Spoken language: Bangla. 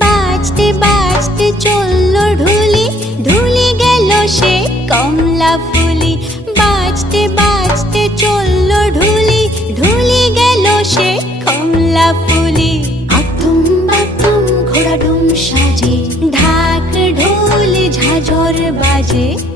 বাজতে বাজতে চললো ঢুলি, ঢুলি গেল সে কমলা ফুলি। বাজতে বাজতে চললো ঢুলি, ঢুলি গেল সে কমলা ফুলি। আতুম বাতুম ঘোড়া ডুম সাজে, ঢাক ঢোল ঝাঁঝর বাজে।